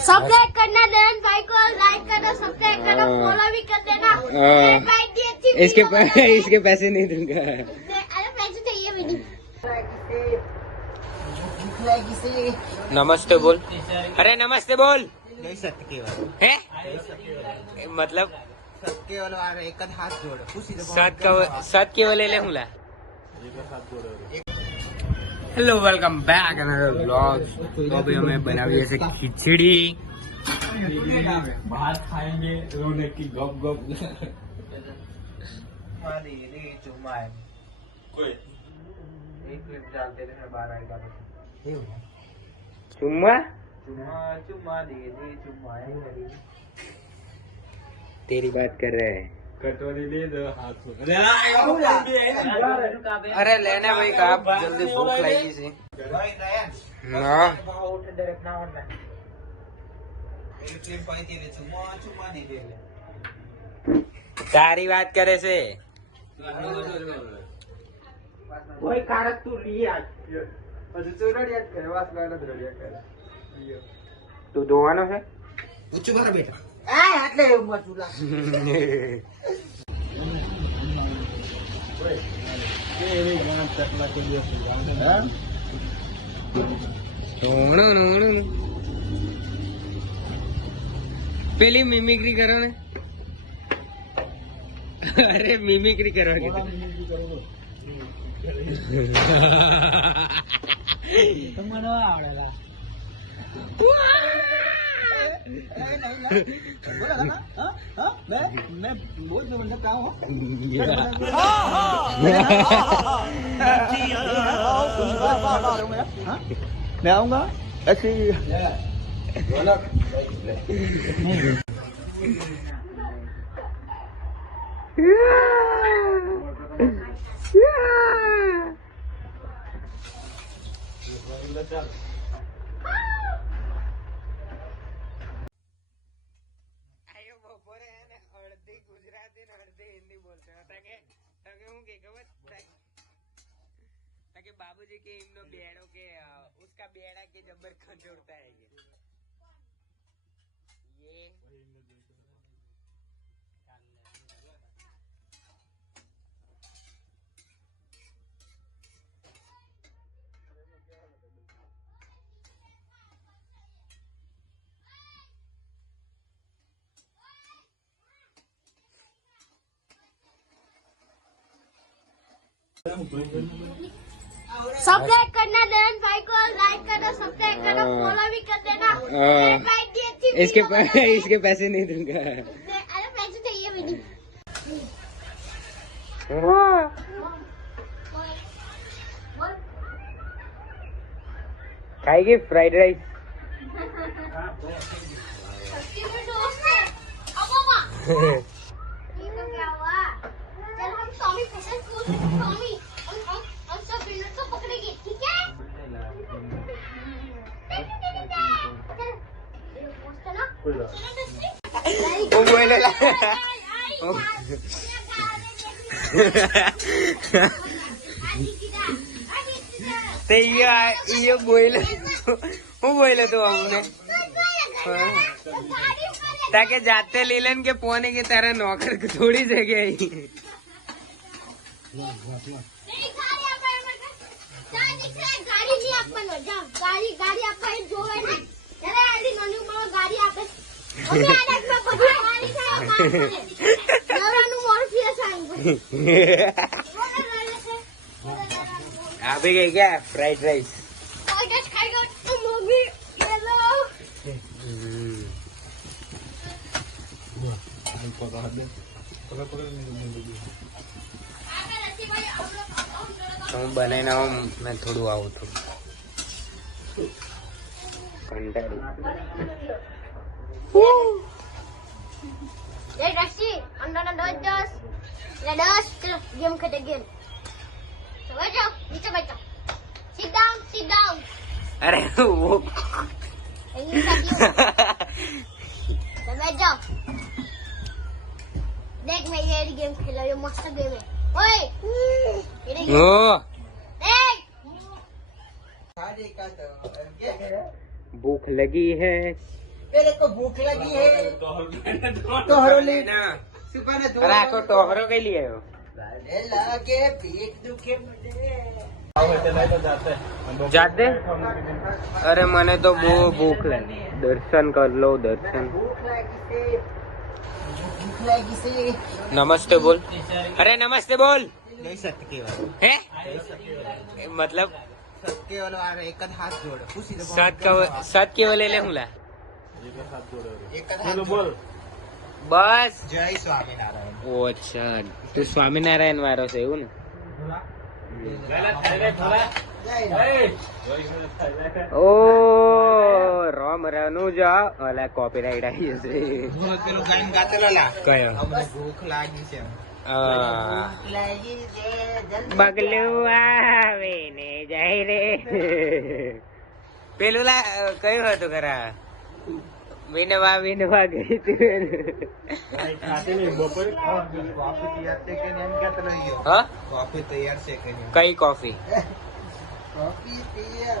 Subscribe करना then भाई को, लाइक करना, सब्सक्राइब करना, फॉलो भी कर देना। इसके पैसे नहीं दूंगा। अरे पैसे चाहिए भी नहीं। नमस्ते बोल। अरे नमस्ते बोल। है मतलब सत केवल ले hula. Hello welcome back another vlog. तो अभी हमें बनावी है खिचड़ी, भात खाएंगे, रोने की गप गप। चुम्मा तेरी बात कर रहे हैं। कटोरी दे दो हाथ में। अरे लेना भाई का जल्दी भूख लगी सी ना। तारी बात करे से वही कागज तू लिया તું ધોવાનો છે? ઊંચું મારા બેટા. એટલે મચુલા. પેલી મિમિક્રી કરો ને. અરે મિમિક્રી કરવા કીધું. તમને આવડેલા मैं बहुत जबरदस्त काम हूँ। मैं आऊँगा ऐसे बाबूजी के इमनो बेड़ो के उसका बेड़ा के जबर खंजोड़ता है ये सब्सक्राइब करना देन भाई को, लाइक करना, सब्सक्राइब करना, फॉलो भी कर देना। इसके पैसे नहीं दूंगा। अरे पैसे चाहिए भी नहीं। खाएगी फ्राइड राइस। क्या हुआ? चल हम टॉमी फैशन स्कूल टॉमी हम सब बिल्डर को पकड़ेंगे, ठीक है? वो बोले तो ये बोले હું બોલે તો અમને તાકે જાતે લીલન કે પોને કે તારા નોકર થોડી જગ્યાએ ગાડી આપવા જોવે ને ત્યારે આલી નોની માં ગાડી આપે अभी गई क्या फ्राइड राइस હું બનાવી ના મેં થોડું આવું થોડું કંટાળી गेम खेले गेम बैठो नीचे बैठो sit down अरे वो बैठ जाओ देख मैं ये गेम खेला ये मस्त गेम है ઓય ઓ भूख लगी है मेरे को भूख लगी है तोहरो ले अरे आखो टोहरो कई लिए हो लागे पेट दुखे मुझे जाते अरे મને તો બહુ ભૂખ લાગી દર્શન કર લો દર્શન भूख लगी से नमस्ते बोल अरे नमस्ते बोल नहीं सकते है मतलब सत्य वाला आ रहा एक हाथ जोड़ खुशी से સત કેવો લઈ લે હું લા एक हाथ बोल બસ जय स्वामीनारायण ઓ અચ્છા તું સ્વામિનારાયણ વાળો છે એવું ને ઓ રામ રનુજા અલા કોપીરાઈટ આવી જશે પેલો ગાયન ગાતેલો લા કયો અમને ભૂખ લાગી છે ભૂખ લાગી છે જલ્દી બગલું આવે ને જાય રે પેલું લા કયું હતું ખરા વિનવા વિનવા ગઈ તું कॉफी तैयार से के नहीं कहते रहियो હા कॉफी तैयार से के नहीं કઈ કોફી कॉफी तैयार